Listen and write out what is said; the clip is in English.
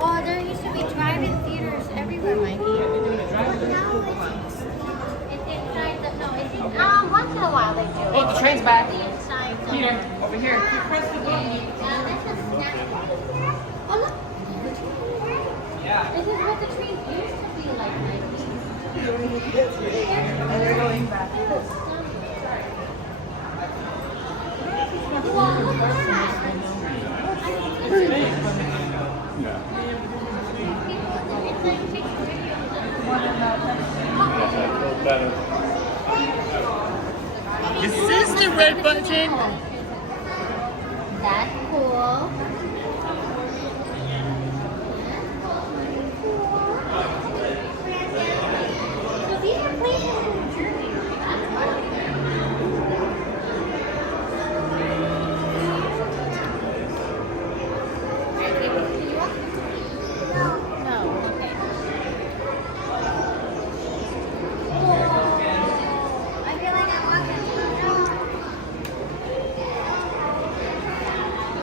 Oh, there used to be drive-in theaters everywhere, Mikey. It's inside the, no, it's in, once in a while they do. Oh, the train's back. The inside. Peter, over here. That's a snack. Oh, look. Yeah. This is what the trains used to be like, Mikey. And they're going back. Wow, look at that. This is the red button.